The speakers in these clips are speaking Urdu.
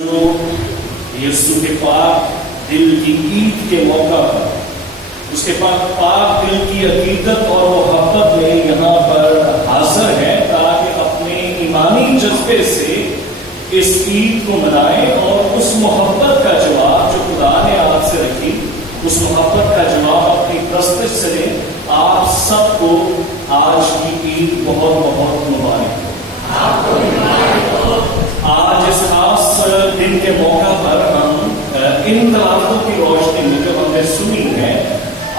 جو یسوع کے پاک دل کی عید کے موقع پر اس کے پاک دل کی عقیدت اور محبت میں یہاں پر حاضر ہے تاکہ اپنے ایمانی جذبے سے اس عید کو منائیں اور اس محبت کا جواب جو خدا نے آپ سے رکھی اس محبت کا جواب اپنی پرستش سے دیں۔ آپ سب کو آج کی عید بہت بہت مبارک ہو۔ آج اس خاص دن کے موقع پر ہم ان تلاوتوں کی روشنی میں جو ہم نے سنی ہے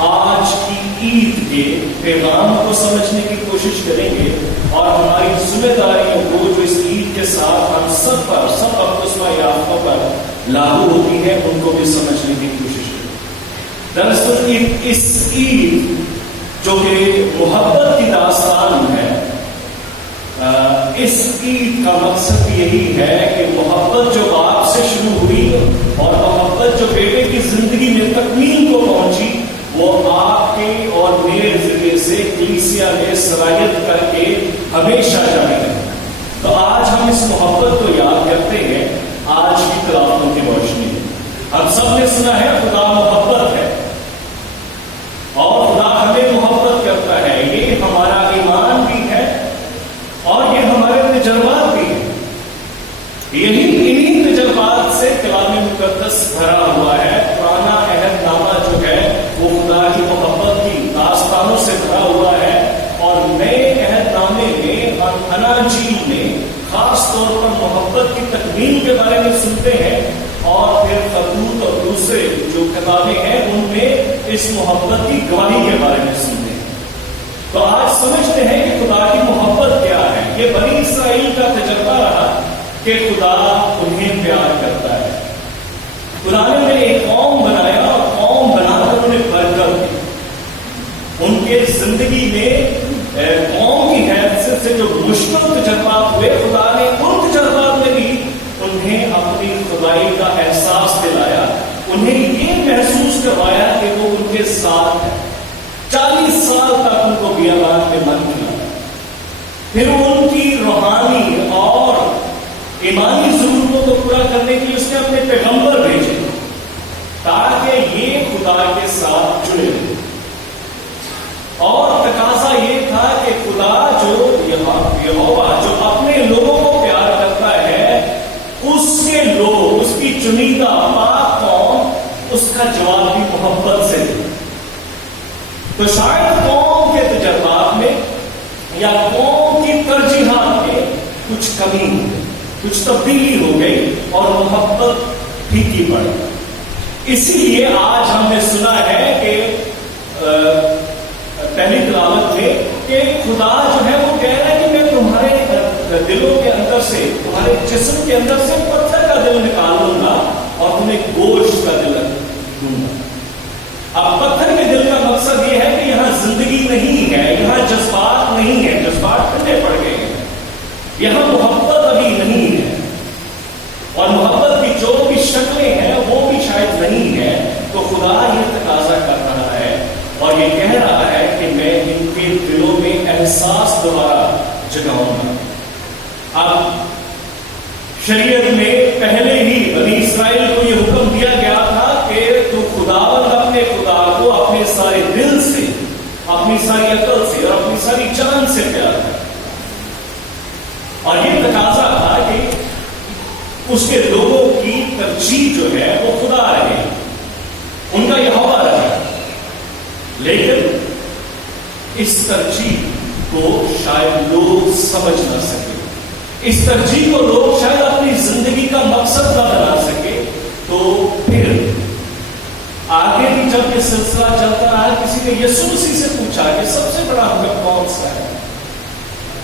آج کی عید کے پیغام کو سمجھنے کی کوشش کریں گے اور ہماری ذمہ داریوں کو جو اس عید کے ساتھ ہم سب بپتسمہ یافتوں پر لاگو ہوتی ہے ان کو بھی سمجھنے کی کوشش کریں گے۔ دراصل اس عید جو کہ محبت کی داستان ہے، اس عید کا مقصد یہی ہے کہ محبت جو باپ سے شروع ہوئی اور محبت جو بیٹے کی زندگی میں تکمیل کو پہنچی وہ آپ کے اور میرے ذریعے سے کلیسیا میں سرایت کر کے ہمیشہ جاری رہے۔ تو آج ہم اس محبت کو یاد کرتے ہیں آج کی تلاوتوں کی روشنی میں۔ ہم سب نے سنا ہے خدا محبت ہے اور خدا ہمیں محبت کرتا ہے، یہ ہمارا ایمان بھی ہے اور یہ ہمارے تجربات بھی ہیں۔ انہی تجربات سے کلام مقدس بھرا ہوا ہے۔ پرانا عہد نامہ جو ہے وہ خدا کی محبت کی داستانوں سے بھرا ہوا ہے اور نئے عہد نامے میں اناجیل میں خاص طور پر محبت کی تکمیل کے بارے میں سنتے ہیں اور پھر خطوط اور دوسرے جو کتابیں ہیں ان میں اس محبت کی گواہی کے بارے میں سنتے ہیں۔ تو آج سمجھتے ہیں کہ خدا کی محبت کیا ہے۔ یہ بنی اسرائیل کا تجربہ رہا کہ خدا انہیں پیار کرتا ہے۔ خدا نے انہیں ایک قوم بنایا اور قوم بنا کر انہیں برکت دی۔ ان کے زندگی میں قوم کی حیثیت سے جو مشکل تجربات ہوئے خدا نے ان تجربات میں بھی انہیں اپنی خدائی کا احساس دلایا، انہیں یہ محسوس کروایا کہ وہ ان کے ساتھ ہے۔ 40 سال تک ان کو بیابان میں من کیا، پھر ان کی روحانی اور ایمانی ضرورتوں کو پورا کرنے کے لیے اس نے اپنے پیغمبر بھیجے تاکہ یہ خدا کے ساتھ جڑے رہے۔ اور تقاضا یہ تھا کہ خدا جو یہوہ جو اپنے لوگوں کو پیار کرتا ہے اس کے لوگ، اس کی چنیدہ پاک قوم اس کا جواب بھی محبت سے دے۔ تو شاید قوم کے تجربات میں یا قوم کی ترجیحات میں کچھ کمی ہو گئی، کچھ تبدیلی ہو گئی اور محبت پھیکی پڑ گئی۔ اسی لیے آج ہم نے سنا ہے کہ پہلی تلاوت میں کہ خدا جو ہے وہ کہہ رہا ہے کہ میں تمہارے دلوں کے اندر سے، تمہارے جسم کے اندر سے پتھر کا دل نکال لوں گا اور تمہیں گوشت کا دل دوں گا۔ اب پتھر کے دل کا مقصد یہ ہے کہ یہاں زندگی نہیں ہے، یہاں جذبات نہیں ہے، جذبات ٹھنڈے پڑ گئے ہیں، یہاں محبت ابھی نہیں ہے اور محبت کی جو بھی شکلیں ہیں وہ بھی شاید نہیں ہے۔ تو خدا یہ تقاضا کر رہا ہے اور یہ کہہ رہا ہے کہ میں ان کے دلوں میں احساس دوبارہ جگاؤں گا۔ اب شریعت میں پہلے ہی بنی اسرائیل کو یہ حکم دیا گیا تھا کہ تو خداوند اپنے خدا کو اپنے سارے دل سے، اپنی ساری عقل سے اور اپنی ساری جان سے پیار کر، اور یہ تقاضا تھا کہ اس کے لوگوں کی ترجیح جو ہے وہ خدا رہے، ان کا یہوہ رہے۔ لیکن اس ترجیح کو شاید لوگ سمجھ نہ سکے، اس ترجیح کو لوگ شاید اپنی زندگی کا مقصد نہ بنا سکے۔ تو پھر آگے بھی جب یہ سلسلہ چلتا رہا کسی نے یسوع مسیح سے پوچھا کہ سب سے بڑا حکم کون سا ہے؟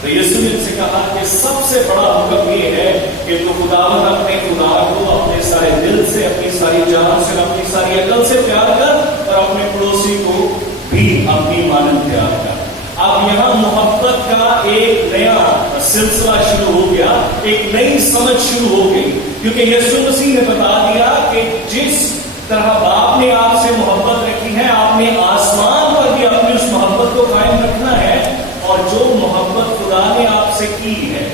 تو یسوع نے سے کہا کہ سب سے بڑا حکم یہ ہے کہ تو خداوند اپنے خدا کو اپنے سارے دل سے، اپنی ساری جان سے، اپنی ساری عقل سے پیار کر اور اپنے پڑوسی کو بھی اپنی مانند پیار کر۔ اب یہاں محبت کا ایک نیا سلسلہ شروع ہو گیا، ایک نئی سمجھ شروع ہو گئی، کیونکہ یسوع مسیح نے بتا دیا کہ جس طرح باپ نے آپ سے محبت رکھی ہے آپ نے آسمان پر بھی اپنی اس محبت کو قائم رکھنا ہے، اور جو محبت خدا نے آپ سے کی ہے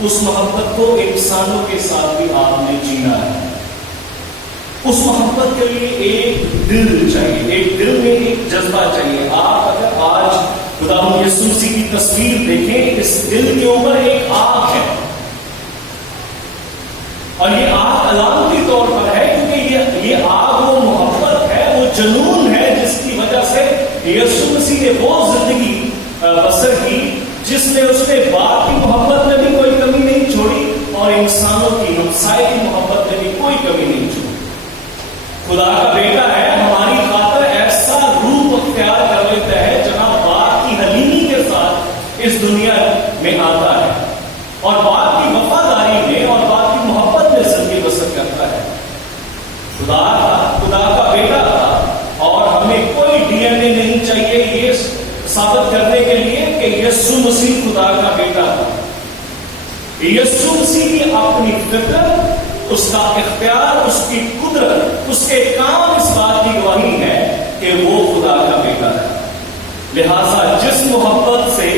اس محبت کو انسانوں کے ساتھ بھی آپ نے جینا کے لیے ایک دل چاہیے، ایک دل میں ایک جذبہ چاہیے. آپ اگر آج خدا یسوع مسیح کی تصویر دیکھیں، اس دل کے اوپر ایک آگ ہے، اور یہ آگ علامتی طور پر ہے، کیونکہ یہ آگ وہ محبت ہے، وہ جنون ہے جس کی وجہ سے یسوع مسیح نے وہ زندگی بسر کی جس میں اس نے باپ کی محبت میں بھی کوئی کمی نہیں چھوڑی اور انسانوں کی ہمسائے کی محبت میں بھی کوئی کمی نہیں چھوڑی. خدا کا بیٹا ہے، ہماری خاطر ایسا روپ اختیار کر لیتا ہے جہاں باپ کی حلیمی کے ساتھ اس دنیا میں آتا ہے اور باپ کی وفاداری میں اور باپ کی محبت میں زندگی بسر کرتا ہے. خدا کا بیٹا تھا اور ہمیں کوئی ڈی این اے نہیں چاہیے یہ ثابت کرنے کے لیے کہ یسوع مسیح خدا کا بیٹا تھا. یسوع مسیح کی اپنی فطرت، اس کا اختیار، اس کی قدرت، اس کے کام اس بات کی گواہی ہے کہ وہ خدا کا بیٹا ہے. لہذا جس محبت سے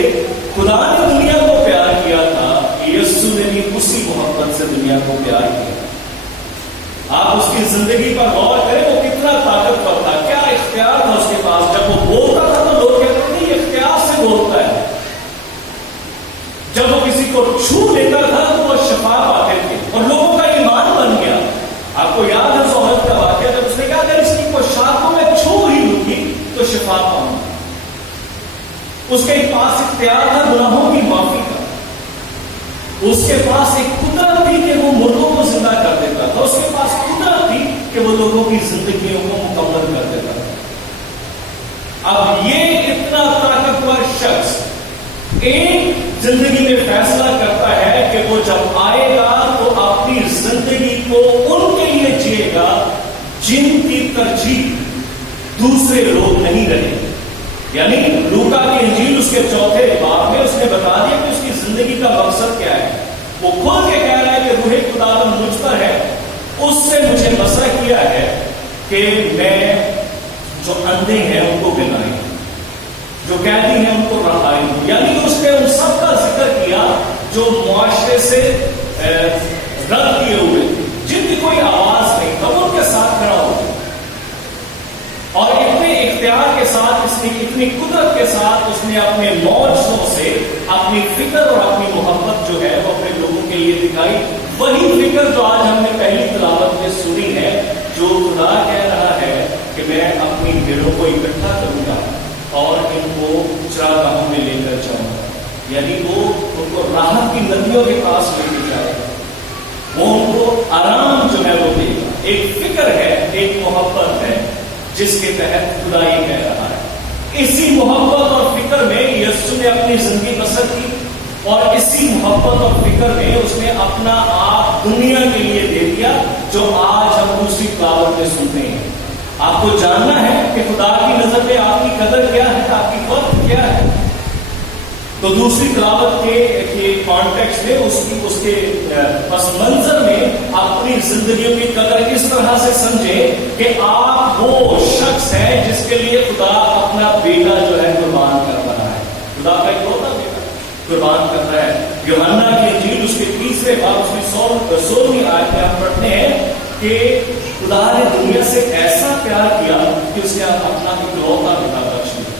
خدا نے دنیا کو پیار کیا تھا، یسوع نے بھی اسی محبت سے دنیا کو پیار کیا. آپ اس کی زندگی پر غور کریں، وہ کتنا طاقتور تھا، کیا اختیار تھا اس کے پاس. جب وہ بولتا تھا تو لوگ کہتے تھے یہ اختیار سے بولتا ہے. جب وہ کسی کو چھو لیتا تھا تو وہ شفا پاتے تھے اور لوگوں کا ایمان بن گیا. آپ کو یاد ہے اس عورت کا واقعہ، جب اس نے کہا اگر اس کی پوشاک کو میں چھو ہی لوں گی تو شفا پاؤں. اس کے پاس اختیار تھا گناہوں کی معافی کا. اس کے پاس ایک قدرت تھی کہ وہ مردوں کو زندہ کر دیتا تھا. اس کے پاس قدرت تھی کہ وہ لوگوں کی زندگیوں کو مکمل کر دیتا تھا. اب یہ اتنا طاقتور شخص ایک زندگی میں فیصلہ کرتا ہے کہ وہ جب آئے گا تو اپنی زندگی کو ان کے لیے جیے گا جن کی ترجیح دوسرے لوگ نہیں رہے. یعنی لوکا کی انجیل اس کے 4 باب میں اس نے بتا دیا کہ اس کی زندگی کا مقصد کیا ہے. وہ کھول کے کہہ رہا ہے کہ روح خدا مجھ پر ہے، اس سے مجھے مسئلہ کیا ہے کہ میں جو اندھے ہیں ان کو بنائیں، جو قیدی ہیں ان کو رہائی. یعنی اس نے ان سب کا ذکر کیا جو معاشرے سے رد کیے ہوئے، جن کی کوئی آواز نہیں تھا، ان کے ساتھ کھڑا ہو گیا. اور اتنے اختیار کے ساتھ، اس نے اتنی قدرت کے ساتھ اس نے اپنے معجزوں سے اپنی فکر اور اپنی محبت جو ہے وہ اپنے لوگوں کے لیے دکھائی. وہی فکر جو آج ہم نے پہلی تلاوت میں سنی ہے، جو خدا کہہ رہا ہے کہ میں اپنی بھیڑوں کو اکٹھا کروں گا اور ان کو چراگاہوں میں لے کر جاؤں گا. یعنی وہ ان کو راحت کی ندیوں کے پاس لے کے جائے گا، وہ ان کو آرام جو ہے وہ دے گا. ایک فکر ہے، ایک محبت ہے جس کے تحت خدا یہ کہہ رہا ہے. اسی محبت اور فکر میں یسوع نے اپنی زندگی بسر کی اور اسی محبت اور فکر میں اس نے اپنا آپ دنیا کے لیے دے دیا، جو آج ہم دوسری تلاوت میں سنتے ہیں. آپ کو جاننا ہے کہ خدا کی نظر میں آپ کی قدر کیا ہے، آپ کی قدر کیا ہے. تو دوسری تلاوت کے کانٹیکسٹ میں اس کے پس منظر میں اپنی زندگیوں کی قدر اس طرح سے سمجھیں کہ آپ وہ شخص ہیں جس کے لیے خدا اپنا بیٹا جو ہے قربان کر رہا ہے. خدا کا اکلوتا بیٹا قربان کر رہا ہے. یوحنا کی انجیل اس کے 3 باب اس کی 16ویں آیت میں ہم پڑھتے ہیں کہ خدا نے دنیا سے ایسا پیار کیا کہ اس نے اپنا اکلوتا بیٹا بخش دیا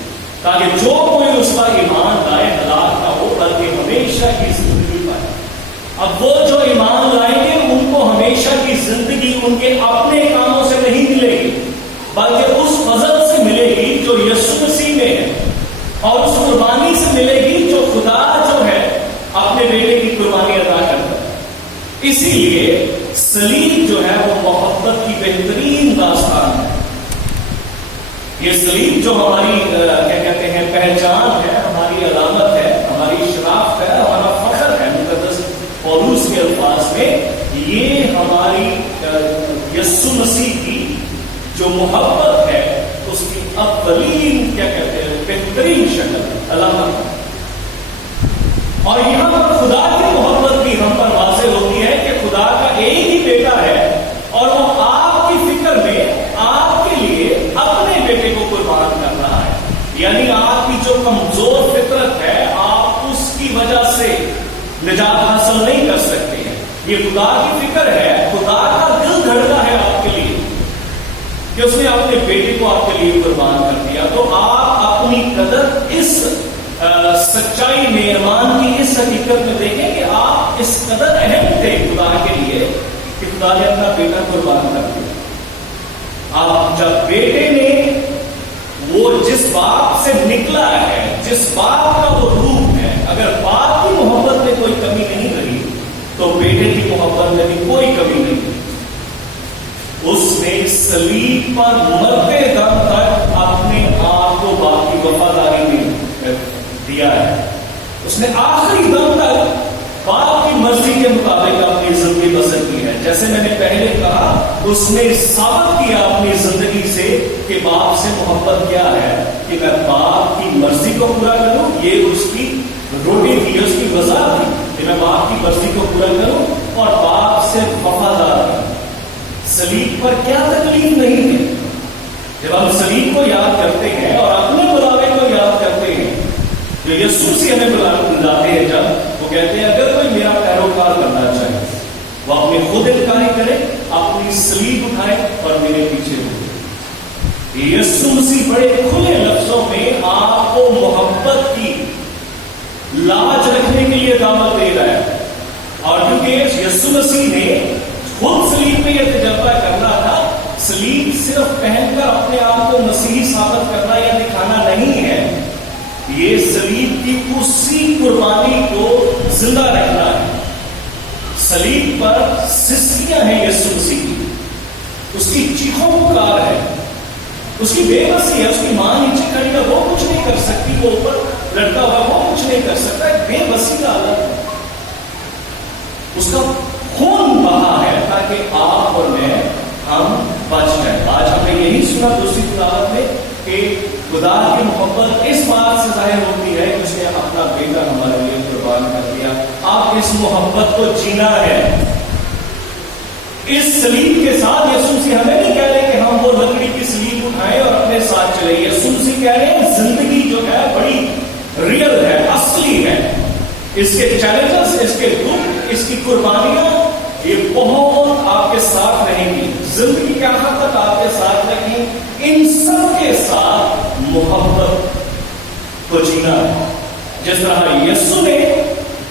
تاکہ جو کوئی اس کا ایمان لائے ہلاک نہ ہو بلکہ ہمیشہ کی زندگی پائے. اب وہ جو ایمان لائیں گے ان کو ہمیشہ کی زندگی ان کے اپنے کاموں سے نہیں ملے گی بلکہ اس فضل سے ملے گی جو یسوع مسیح میں ہے اور اس قربانی سے ملے گی جو خدا جو ہے اپنے بیٹے کی قربانی ادا کرتا ہے. اسی لیے صلیب جو ہے وہ محبت کی بہترین داستان ہے. یہ صلیب جو ہماری کیا کہتے ہیں پہچان ہے، ہماری علامت ہے، ہماری شناخت ہے، ہمارا فخر ہے. مقدس پولس کے الفاظ میں یہ ہماری یسوع مسیح کی جو محبت ہے اس کی اولین کیا کہتے ہیں بہترین شکل علامت ہے. اور یہاں پر خدا کی محبت بھی ہم پر واضح ہوتی ہے کہ خدا کا ایک ہی بیٹا ہے اور وہ آپ کی فکر میں آپ کے لیے اپنے بیٹے کو قربان کر رہا ہے. یعنی آپ کی جو کمزور فطرت ہے آپ اس کی وجہ سے نجات حاصل نہیں کر سکتے ہیں. یہ خدا کی فکر ہے، خدا کا دل دھڑکا ہے آپ کے لیے. کہ اس نے اپنے بیٹے کو آپ کے لیے قربان کر دیا، تو آپ اپنی قدر اس سچائی میں، ایمان کی اس حقیقت میں دیکھیں کہ آپ اس قدر اہم تھے خدا کے لیے کہ خدا نے اپنا بیٹا قربان کر دیا۔ آپ جب بیٹے نے وہ جس باپ سے نکلا ہے، جس باپ کا وہ روح ہے، اگر باپ کی محبت میں کوئی کمی نہیں رہی تو بیٹے کی محبت میں بھی کوئی کمی نہیں۔ اس نے صلیب پر مرتے دم تک اپنے آپ کو باپ کی وفاداری میں دیا ہے۔ اس نے آخری دم تک باپ کی مرضی کے مطابق اپنی زندگی بسر کی ہے۔ جیسے میں نے پہلے کہا، اس نے ثابت کیا اپنی زندگی سے کہ باپ سے محبت کیا ہے، کہ میں باپ کی مرضی کو پورا کروں۔ یہ اس کی روٹی تھی، اس کی غذا تھی کہ میں باپ کی مرضی کو پورا کروں اور باپ سے وفادار ہوں۔ صلیب پر کیا تکلیف نہیں ہے؟ جب ہم صلیب کو یاد کرتے ہیں اور اپنے بلاوے کو یاد کرتے ہیں، جو یسوع سے ہمیں بلاتے ہیں، جب وہ کہتے ہیں اگر کوئی میرا پیروکار کرنا چاہے وہ اپنے خود انکاری کرے، اپنی صلیب اٹھائے اور میرے پیچھے ہو۔ یسوع مسیح بڑے کھلے لفظوں میں آپ کو محبت کی لاج رکھنے کے لیے دعوت دے رہا ہے، اور کیونکہ یسوع مسیح نے خود صلیب میں یہ تجربہ کرنا تھا، صلیب صرف پہن کر اپنے آپ کو مسیحی ثابت کرنا یا دکھانا نہیں ہے، یہ صلیب کی اسی قربانی کو زندہ رکھنا ہے۔ صلیب پر سسکیاں ہیں یسوع مسیح کی، اس کی چیخوں پکار ہے، اس کی بے بسی ہے، اس کی ماں نیچے کھڑی ہے، وہ کچھ نہیں کر سکتی، وہ اوپر لڑکا ہوا وہ کچھ نہیں کر سکتا، ایک بے بسی کا عالم ہے۔ اس کا خون بہا ہے تاکہ آپ اور میں ہم بچ جائیں۔ آج ہم نے یہی سنا دوسری قرآن میں کہ خدا کی محبت اس بات سے ظاہر ہوتی ہے کہ اس نے اپنا بیٹا ہمارے لیے قربان کر دیا۔ آپ اس محبت کو جینا ہے۔ اس صلیب کے ساتھ یسوع مسیح ہمیں نہیں کہہ رہے کہ ہم وہ لکڑی کی صلیب اٹھائیں اور اپنے ساتھ چلیں۔ یسوع مسیح کہہ رہے ہیں زندگی جو ہے بڑی ریئل ہے، اصلی ہے، اس کے چیلنجز، اس کے دکھ، اس کی قربانیاں یہ بہت آپ کے ساتھ رہیں گی، زندگی کے آخر تک آپ کے ساتھ رہیں گی۔ ان سب کے ساتھ محبت کو جینا ہے۔ جس طرح یسوع نے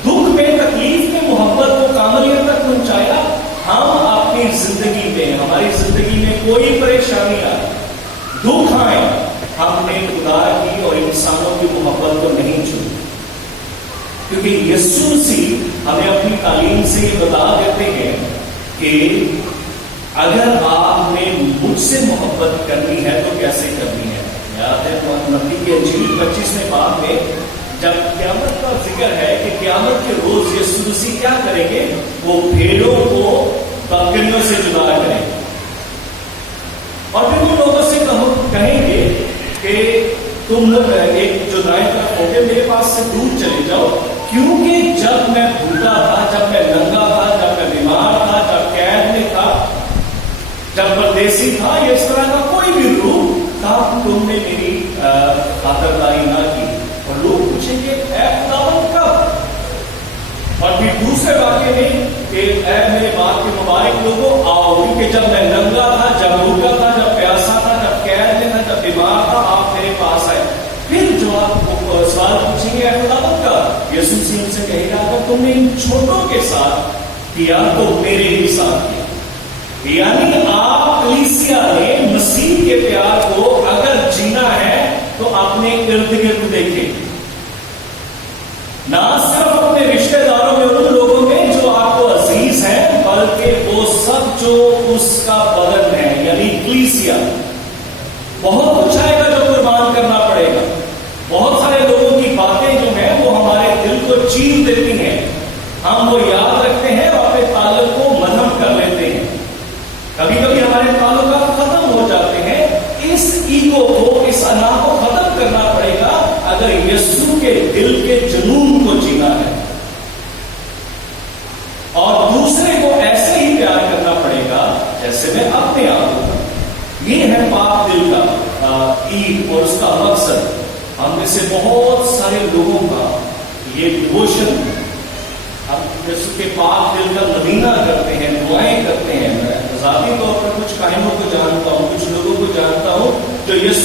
دکھ میں، تکلیف میں محبت کو کاملیت تک پہنچایا، ہم اپنی زندگی میں، ہماری زندگی میں کوئی پریشانی آئے، دکھ آئے، ہم نے خدا کی اور انسانوں کی محبت کو نہیں چھوڑی، کیونکہ یسوع مسیح ہمیں اپنی تعلیم سے یہ بتا دیتے ہیں کہ اگر آپ نے مجھ سے محبت کرنی ہے تو کیسے کرنی ہے۔ یاد ہے متی کی انجیل 25ویں باب میں جب قیامت کا ذکر ہے کہ قیامت کے روز یسوع مسیح کیا کریں گے، وہ بھیڑوں کو بکریوں سے جدا کریں گے، اور پھر وہ لوگوں سے کہیں گے کہ تم ایک جو دائیں طرف ہو کے میرے پاس سے دور چلے جاؤ، کیونکہ جب میں بھوکا تھا، جب میں ننگا تھا، جب میں بیمار تھا، جب قید میں تھا، جب پردیسی تھا، یا اس طرح کا کوئی بھی روح تھا، تم نے میری خاطرداری نہ کی۔ اور لوگ پوچھیں گے اے خداوند کب؟ اور پھر دوسرے واقعے میں کہ اے میرے باپ کے مبارک لوگوں آؤ، کیونکہ جب میں ننگا تھا، جب بھوکا تھا، جب پیاسا تھا، جب قید میں تھا، جب بیمار تھا، آپ میرے پاس آئے۔ پھر جو آپ سوال پوچھیں گے اے خداوند کا، یسوع مسیح ان سے کہے گا اگر تم نے ان چھوٹوں کے ساتھ کیا تو میرے بھی ساتھ کیا۔ یعنی آپ کلیسیا نے مسیح کے پیار کو اگر جینا ہے تو اپنے ارد گرد دیکھیں، نہ صرف اپنے رشتہ داروں میں، ان لوگوں میں جو آپ کو عزیز ہیں، بلکہ وہ سب جو اس کا بدن ہے، یعنی کلیسیا۔ بہت کچھ آئے گا جو قربان کرنا پڑے گا، بہت سارے لوگوں کی باتیں جو ہیں وہ ہمارے دل کو چیر دیتی ہیں، ہم وہ یاد رکھتے ہیں اور اپنے تعلق کو منہدم کر لیتے ہیں، کبھی کبھی ہمارے تعلقات ختم ہو جاتے ہیں۔ اس ایگو کو، اس انا کو ختم کرنا پڑے گا اگر یسوع کے دل کے جنون کو جینا ہے، اور دوسرے کو ایسے ہی پیار کرنا پڑے گا جیسے میں اپنے آپ کو۔ یہ ہے پاک دل کا عید اور اس کا مقصد۔ ہم میں سے بہت سارے لوگوں کا یہ ڈیووشن، ہم یسوع کے پاک دل کا مدینہ کرتے ہیں، دعائیں کرتے ہیں۔ میں ذاتی طور پر کچھ کائنوں کو جانتا ہوں، کچھ لوگوں کو